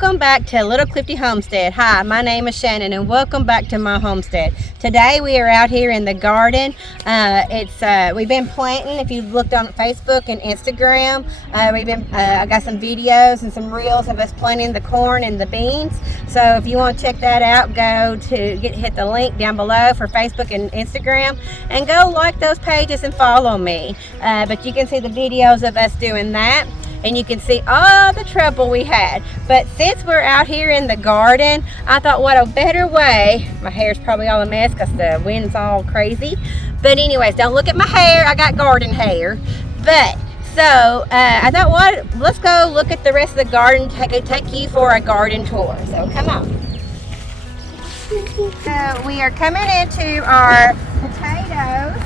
welcome back to Little Clifty Homestead. Hi, my name is Shannon and welcome back to my homestead. Today we are out here in the garden. We've been planting. If you've looked on Facebook and Instagram, I got some videos and some reels of us planting the corn and the beans. So if you want to check that out, hit the link down below for Facebook and Instagram, and go like those pages and follow me. But you can see the videos of us doing that, and you can see all the trouble we had. But since we're out here in the garden, I thought what a better way. My hair's probably all a mess because the wind's all crazy. But anyways, don't look at my hair. I got garden hair. But so I thought, let's go look at the rest of the garden, take you for a garden tour. So come on. So we are coming into our potatoes.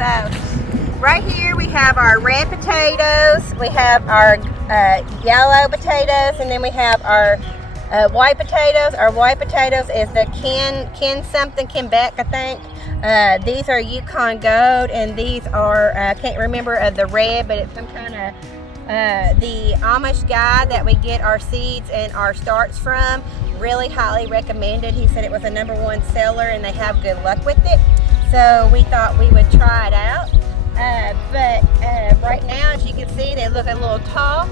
So right here we have our red potatoes, we have our yellow potatoes, and then we have our white potatoes. Our white potatoes is the Kenbeck, I think. These are Yukon Gold, and these are, I can't remember the red, but it's some kind of, the Amish guy that we get our seeds and our starts from, really highly recommended. He said it was a #1 seller and they have good luck with it. So we thought we would try it out. But right now, as you can see, they look a little tall.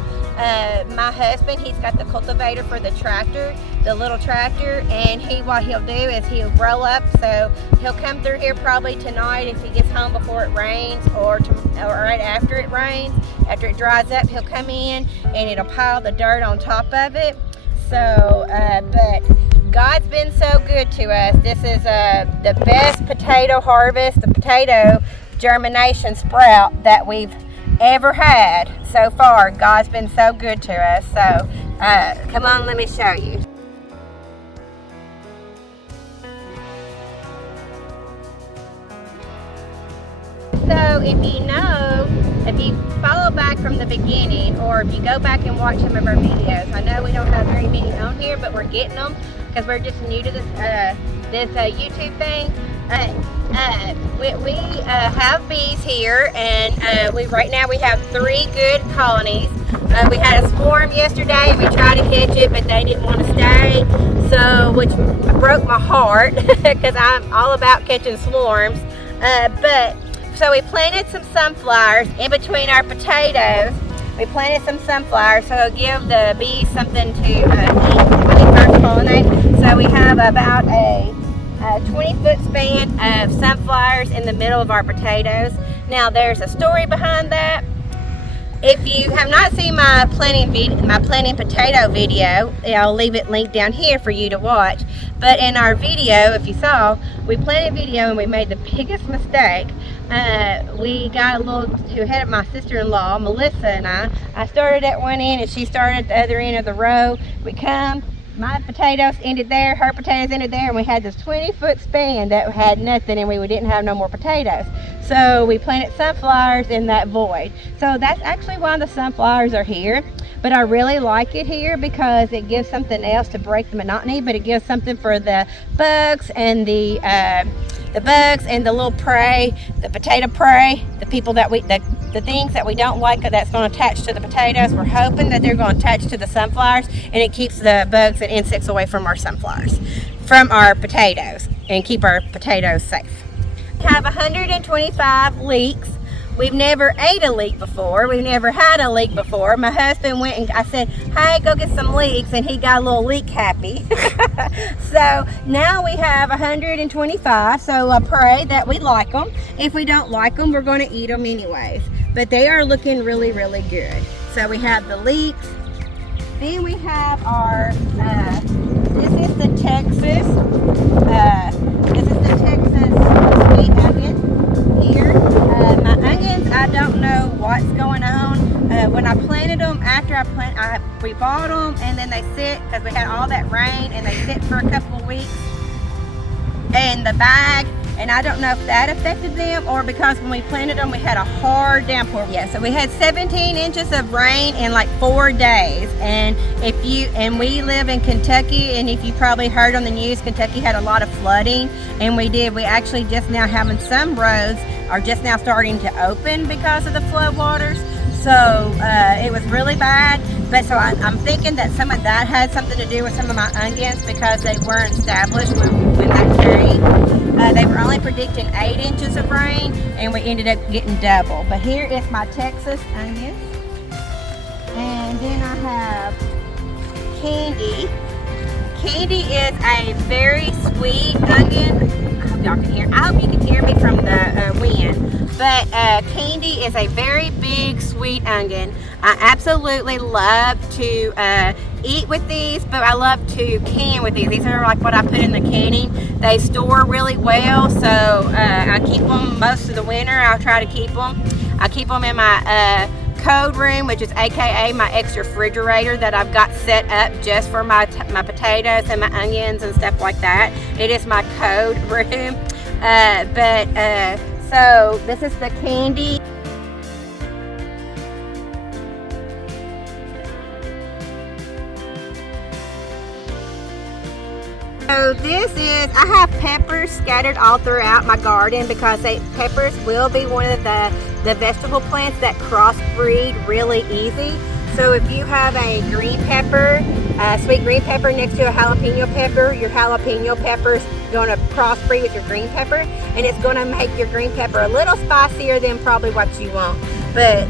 My husband, he's got the cultivator for the tractor, the little tractor, and what he'll do is he'll roll up. So he'll come through here probably tonight if he gets home before it rains, or right after it rains. After it dries up, he'll come in and it'll pile the dirt on top of it. So, but God's been so good to us. This is the best potato harvest, the potato germination sprout that we've ever had so far. God's been so good to us. So come on, let me show you. So if you follow back from the beginning, or if you go back and watch some of our videos, I know we don't have very many on here, but we're getting them because we're just new to this YouTube thing. We have bees here, and right now we have 3 good colonies. We had a swarm yesterday. We tried to catch it, but they didn't want to stay, so which broke my heart because I'm all about catching swarms. So we planted some sunflowers in between our potatoes. We planted some sunflowers so it'll give the bees something to eat when they first pollinate. So we have about a 20-foot span of sunflowers in the middle of our potatoes. Now there's a story behind that. If you have not seen my planting potato video, I'll leave it linked down here for you to watch. But in our video, if you saw, we planted video and we made the biggest mistake. We got a little too ahead of my sister-in-law, Melissa, and I started at one end and she started at the other end of the row. My potatoes ended there, her potatoes ended there, and we had this 20-foot span that had nothing, and we didn't have no more potatoes. So we planted sunflowers in that void. So that's actually why the sunflowers are here. But I really like it here because it gives something else to break the monotony, but it gives something for the bugs and the little prey, the potato prey, the things that we don't like that's going to attach to the potatoes. We're hoping that they're going to attach to the sunflowers, and it keeps the bugs and insects away from our sunflowers, from our potatoes, and keep our potatoes safe. We have 125 leeks. We've never ate a leek before. We've never had a leek before. My husband went and I said, hey, go get some leeks, and he got a little leek happy. So now we have 125, so I pray that we like them. If we don't like them, we're going to eat them anyways. But they are looking really, really good. So we have the leeks. Then we have our, this is the Texas sweet onion here. My onions, I don't know what's going on. When I planted them, we bought them, and then they sit, because we had all that rain, and they sit for a couple of weeks in the bag. And I don't know if that affected them, or because when we planted them, we had a hard downpour. Yeah, so we had 17 inches of rain in like 4 days. And we live in Kentucky, and if you probably heard on the news, Kentucky had a lot of flooding, and we actually just now having some roads are just now starting to open because of the flood waters. So it was really bad. But so I'm thinking that some of that had something to do with some of my onions because they weren't established when that came. They were only predicting 8 inches of rain, and we ended up getting double. But here is my Texas onions. And then I have Candy. Candy is a very sweet onion. I hope y'all can hear. I hope you can hear me from the wind. But Candy is a very big sweet onion. I absolutely love to eat with these, but I love to can with these. These are like what I put in the canning. They store really well, so I keep them most of the winter. I'll try to keep them. I keep them in my code room, which is aka my extra refrigerator that I've got set up just for my potatoes and my onions and stuff like that. It is my code room. So this is the Candy. So this is, I have peppers scattered all throughout my garden because peppers will be one of the vegetable plants that crossbreed really easy. So if you have a green pepper, sweet green pepper next to a jalapeno pepper, your jalapeno pepper is going to crossbreed with your green pepper, and it's going to make your green pepper a little spicier than probably what you want. But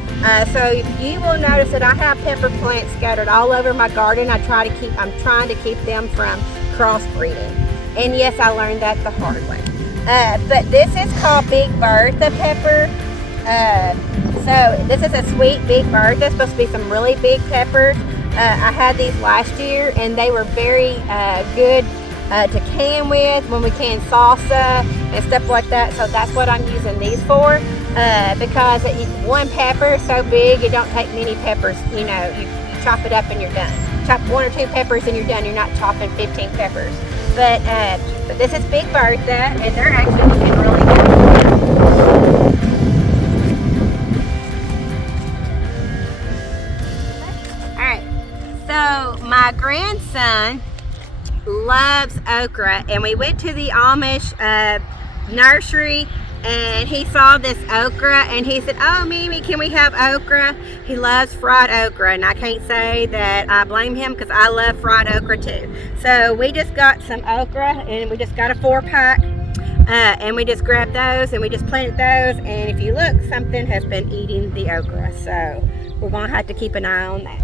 so you will notice that I have pepper plants scattered all over my garden. I'm trying to keep them from crossbreeding. And yes, I learned that the hard way. But this is called Big Bertha pepper. So this is a sweet Big Bertha. It's supposed to be some really big peppers. I had these last year and they were very good to can with when we can salsa and stuff like that. So that's what I'm using these for, because one pepper is so big, it don't take many peppers. You know, you chop it up and you're done. Chop 1 or 2 peppers and you're done. You're not chopping 15 peppers. But this is Big Bertha, and they're actually looking really good. Alright, so my grandson loves okra, and we went to the Amish nursery, and he saw this okra and he said, "Oh, Mimi, can we have okra?" He loves fried okra, and I can't say that I blame him because I love fried okra too. So we just got some okra, and we just got a 4-pack, and we just grabbed those and we just planted those, and if you look, something has been eating the okra, so we're gonna have to keep an eye on that.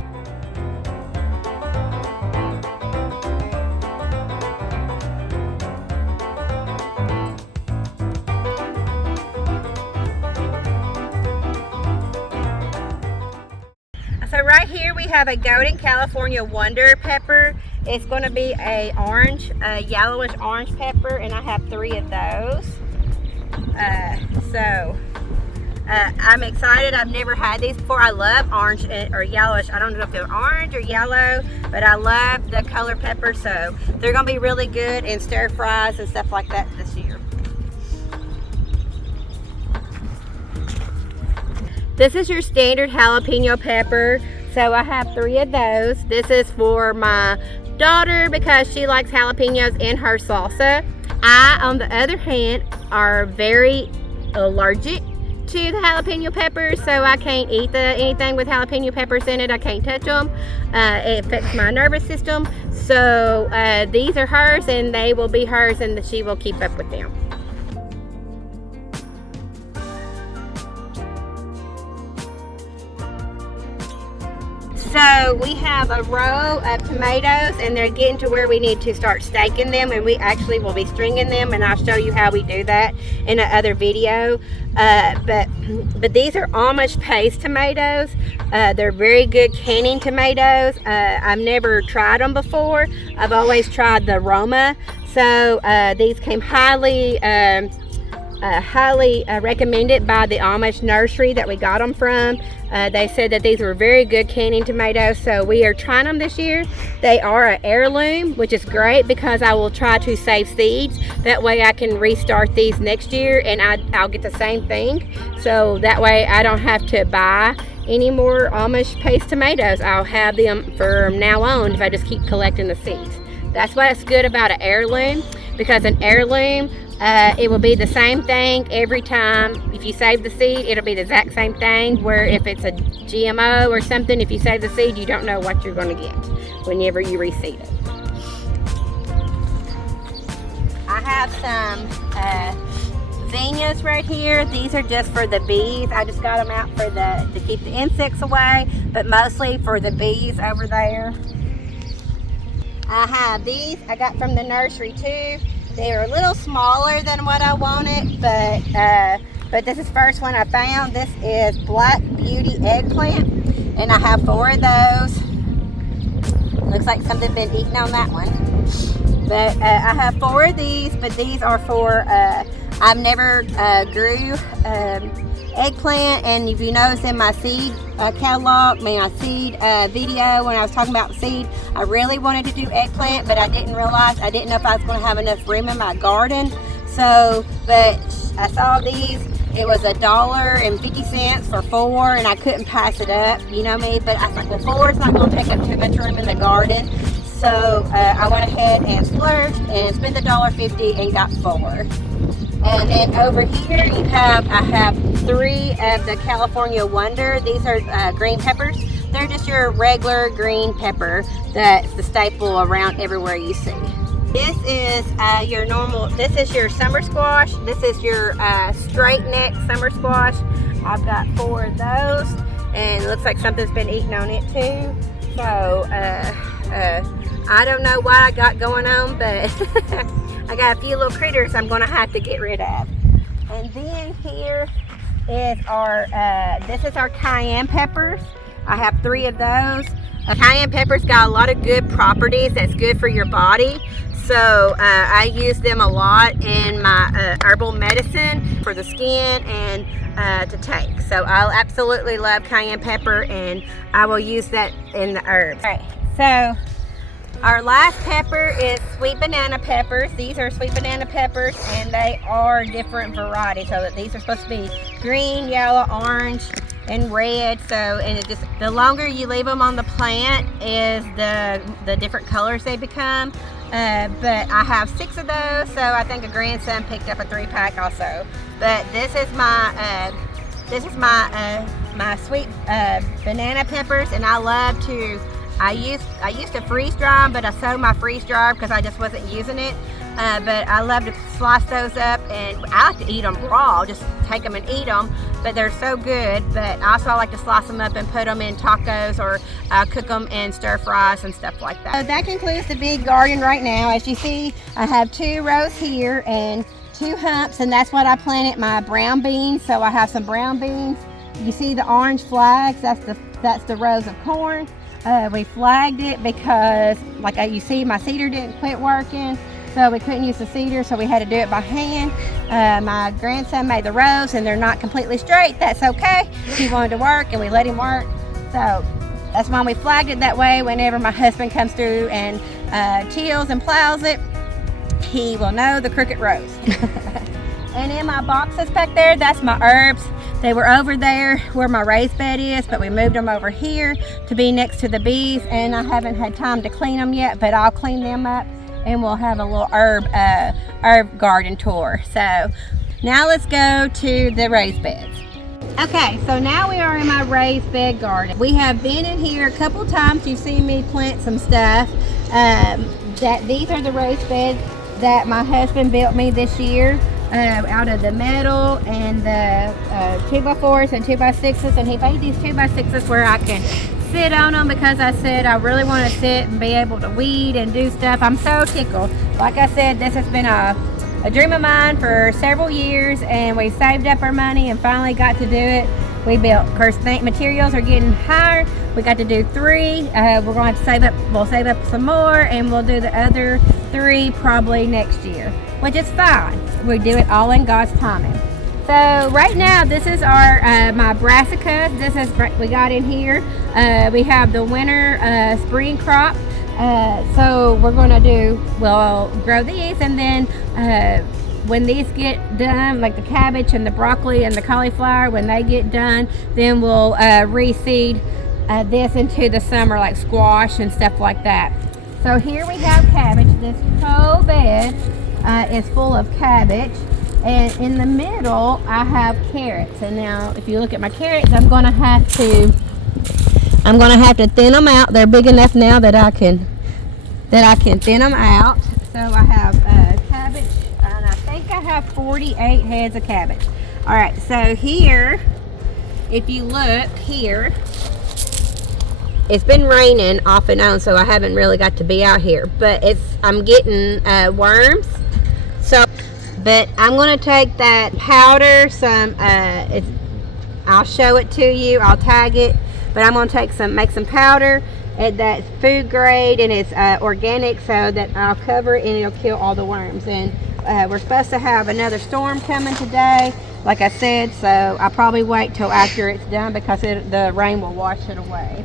So right here we have a Golden California Wonder pepper. It's going to be a yellowish orange pepper, and I have 3 of those. I'm excited. I've never had these before. I love orange or yellowish. I don't know if they're orange or yellow, but I love the color pepper. So they're going to be really good in stir fries and stuff like that this year. This is your standard jalapeno pepper. So I have 3 of those. This is for my daughter because she likes jalapenos in her salsa. I, on the other hand, are very allergic to the jalapeno peppers, so I can't eat anything with jalapeno peppers in it. I can't touch them. It affects my nervous system. So these are hers, and they will be hers, and she will keep up with them. So we have a row of tomatoes, and they're getting to where we need to start staking them, and we actually will be stringing them, and I'll show you how we do that in another video. But these are Amish paste tomatoes. They're very good canning tomatoes. I've never tried them before. I've always tried the Roma. So these came highly recommended by the Amish nursery that we got them from. They said that these were very good canning tomatoes, so we are trying them this year. They are an heirloom, which is great because I will try to save seeds. That way I can restart these next year, and I'll get the same thing. So that way I don't have to buy any more Amish paste tomatoes. I'll have them from now on if I just keep collecting the seeds. That's what's good about an heirloom, because an heirloom it will be the same thing every time. If you save the seed, it'll be the exact same thing, where if it's a GMO or something, if you save the seed, you don't know what you're going to get whenever you reseed it. I have some zinnias right here. These are just for the bees. I just got them out for to keep the insects away, but mostly for the bees over there. I have these I got from the nursery too. They're a little smaller than what I wanted, but this is the first one I found. This is Black Beauty eggplant, and I have 4 of those. Looks like something's been eaten on that one. But I have 4 of these, but these are for, I've never grew eggplant, and if you notice in my seed catalog, my seed video, when I was talking about seed, I really wanted to do eggplant, but I didn't know if I was going to have enough room in my garden. So, but I saw these. It was $1.50 for 4, and I couldn't pass it up, you know me. But I thought, well, 4 is not going to take up too much room in the garden. So I went ahead and splurged and spent the $1.50 and got 4. And then over here I have 3 of the California Wonder. These are green peppers. They're just your regular green pepper that's the staple around everywhere you see. This is this is your summer squash. This is your straight neck summer squash. I've got 4 of those, and it looks like something's been eaten on it too. So I don't know what I got going on, but I got a few little critters I'm gonna have to get rid of. And then here is our, this is our cayenne peppers. I have 3 of those. Cayenne peppers got a lot of good properties that's good for your body. So I use them a lot in my herbal medicine for the skin and to take. So I absolutely love cayenne pepper, and I will use that in the herbs. All right, so our last pepper is sweet banana peppers. These are sweet banana peppers, and they are different varieties. So that these are supposed to be green, yellow, orange, and red. So, and it just, the longer you leave them on the plant is the different colors they become. But I have 6 of those, so I think a grandson picked up a 3-pack also. But this is my sweet banana peppers, and I love to. I used to freeze dry them, but I sold my freeze dryer because I just wasn't using it. But I love to slice those up, and I like to eat them raw, just take them and eat them, but they're so good. But also I like to slice them up and put them in tacos, or cook them in stir fries and stuff like that. So that concludes the big garden right now. As you see, I have 2 rows here and 2 humps, and that's what I planted my brown beans. So I have some brown beans. You see the orange flags, that's the rows of corn. We flagged it because, like you see, my seeder didn't quit working, so we couldn't use the seeder, so we had to do it by hand. My grandson made the rows, and they're not completely straight. That's okay. He wanted to work, and we let him work. So that's why we flagged it that way. Whenever my husband comes through and tills and plows it, he will know the crooked rows. And in my boxes back there, that's my herbs. They were over there where my raised bed is, but we moved them over here to be next to the bees, and I haven't had time to clean them yet, but I'll clean them up, and we'll have a little herb garden tour. So now let's go to the raised beds. Okay, so now we are in my raised bed garden. We have been in here a couple times. You've seen me plant some stuff. These are the raised beds that my husband built me this year. Out of the metal and the 2x4s and 2x6s, and he made these 2x6s where I can sit on them, because I said I really want to sit and be able to weed and do stuff. I'm so tickled. Like I said, this has been a dream of mine for several years, and we saved up our money and finally got to do it. We built, of course, materials are getting higher. We got to do 3. We're going to have to we'll save up some more, and we'll do the other 3 probably next year, which is fine. We do it all in God's timing. So right now, this is our my brassicas. This is we got in here. We have the winter spring crop. So we're going to we'll grow these, and then when these get done, like the cabbage and the broccoli and the cauliflower, when they get done, then we'll reseed this into the summer, like squash and stuff like that. So here we have cabbage. This whole bed is full of cabbage. And in the middle, I have carrots. And now, if you look at my carrots, I'm gonna have to thin them out. They're big enough now that I can thin them out. So I have cabbage, and I think I have 48 heads of cabbage. All right, so here, if you look here, it's been raining off and on, so I haven't really got to be out here. But I'm getting worms. So, but I'm gonna take that powder. I'll show it to you. I'll tag it. But I'm gonna make some powder that's food grade and it's organic, so that I'll cover it and it'll kill all the worms. And we're supposed to have another storm coming today, like I said, so I'll probably wait till after it's done because the rain will wash it away.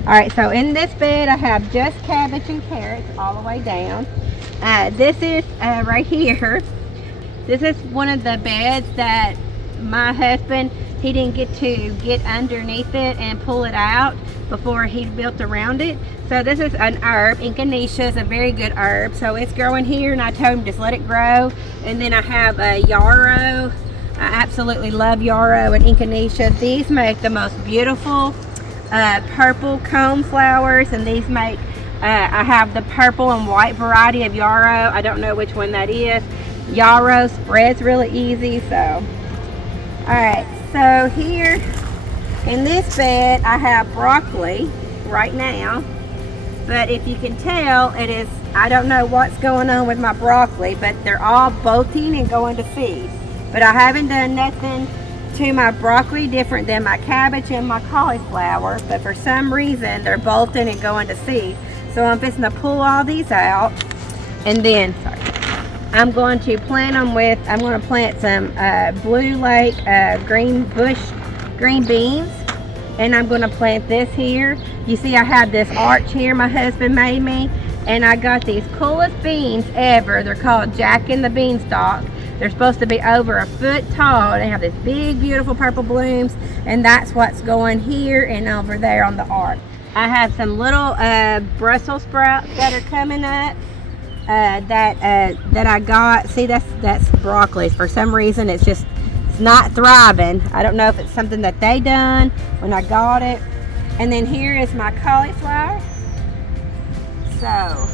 All right, so in this bed I have just cabbage and carrots all the way down. This is right here. This is one of the beds that my husband, he didn't get to get underneath it and pull it out before he built around it. So this is an herb. Echinacea is a very good herb. So it's growing here, and I told him just let it grow. And then I have yarrow. I absolutely love yarrow and echinacea. These make the most beautiful purple cone flowers, and these make, I have the purple and white variety of yarrow. I don't know which one that is. Yarrow spreads really easy, so. All right, so here in this bed I have broccoli right now, but if you can tell, I don't know what's going on with my broccoli, but they're all bolting and going to seed. But I haven't done nothing to my broccoli different than my cabbage and my cauliflower, but for some reason they're bolting and going to seed. So I'm fixing to pull all these out, and then, I'm going to plant them with, I'm going to plant some Blue Lake green beans, and I'm going to plant this here. You see I have this arch here my husband made me, and I got these coolest beans ever. They're called Jack and the Beanstalk. They're supposed to be over 1 foot tall. They have this big beautiful purple blooms, and that's what's going here and over there on the arch. I have some little Brussels sprouts that are coming up. That I got. See, that's broccoli. For some reason it's not thriving. I don't know if it's something that they done when I got it. And then here is my cauliflower. So,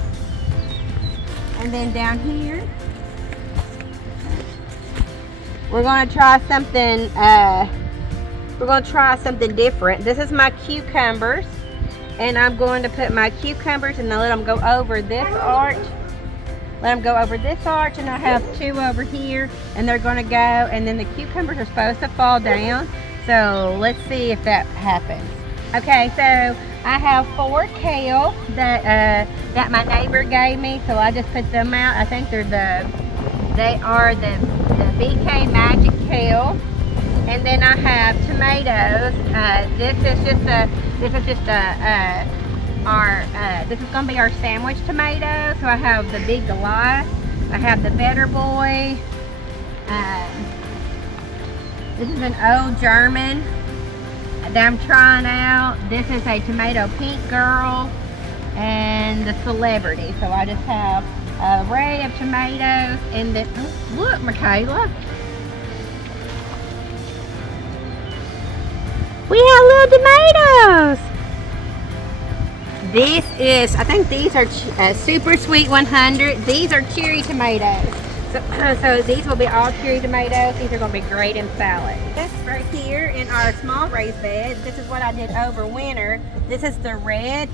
and then down here we're going to try something different. This is my cucumbers, and I'm going to put my cucumbers and let them go over this arch. Let them go over this arch, and I have 2 over here, and they're going to go, and then the cucumbers are supposed to fall down. So let's see if that happens. Okay, so I have 4 kale that my neighbor gave me, so I just put them out. I think they are the BK Magic Kale. And then I have tomatoes. This is going to be our sandwich tomato. So I have the Big Goliath. I have the Better Boy. This is an old German that I'm trying out. This is a tomato pink girl, and the Celebrity. So I just have an array of tomatoes. And then, oh, look, Michaela. We have little tomatoes. This is, I think these are Super Sweet 100. These are cherry tomatoes. So these will be all cherry tomatoes. These are going to be great in salad. This right here in our small raised bed, this is what I did over winter. This is the red,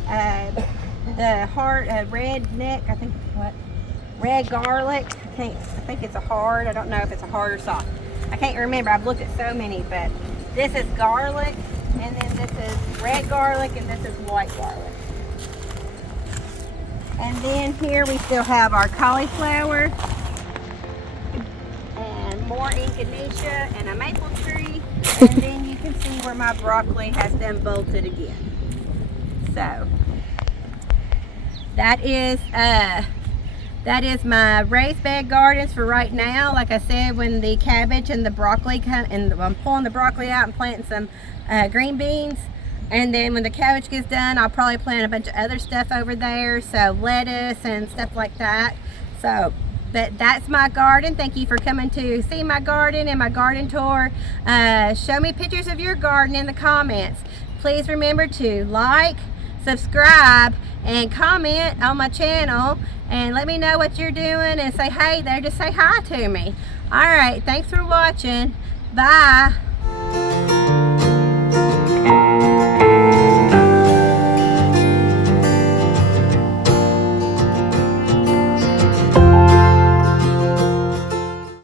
the hard red neck, I think, what? Red garlic. I think it's a hard. I don't know if it's a hard or soft. I can't remember. I've looked at so many, but this is garlic, and then this is red garlic, and this is white garlic. And then here we still have our cauliflower, and more echinacea, and a maple tree. And then you can see where my broccoli has been bolted again. So that is my raised bed gardens for right now. Like I said, when the cabbage and the broccoli come, and I'm pulling the broccoli out and planting some green beans. And then when the cabbage gets done, I'll probably plant a bunch of other stuff over there. So lettuce and stuff like that. So that's my garden. Thank you for coming to see my garden and my garden tour. Show me pictures of your garden in the comments. Please remember to like, subscribe, and comment on my channel, and let me know what you're doing, and say hey there, just say hi to me. All right, thanks for watching. Bye.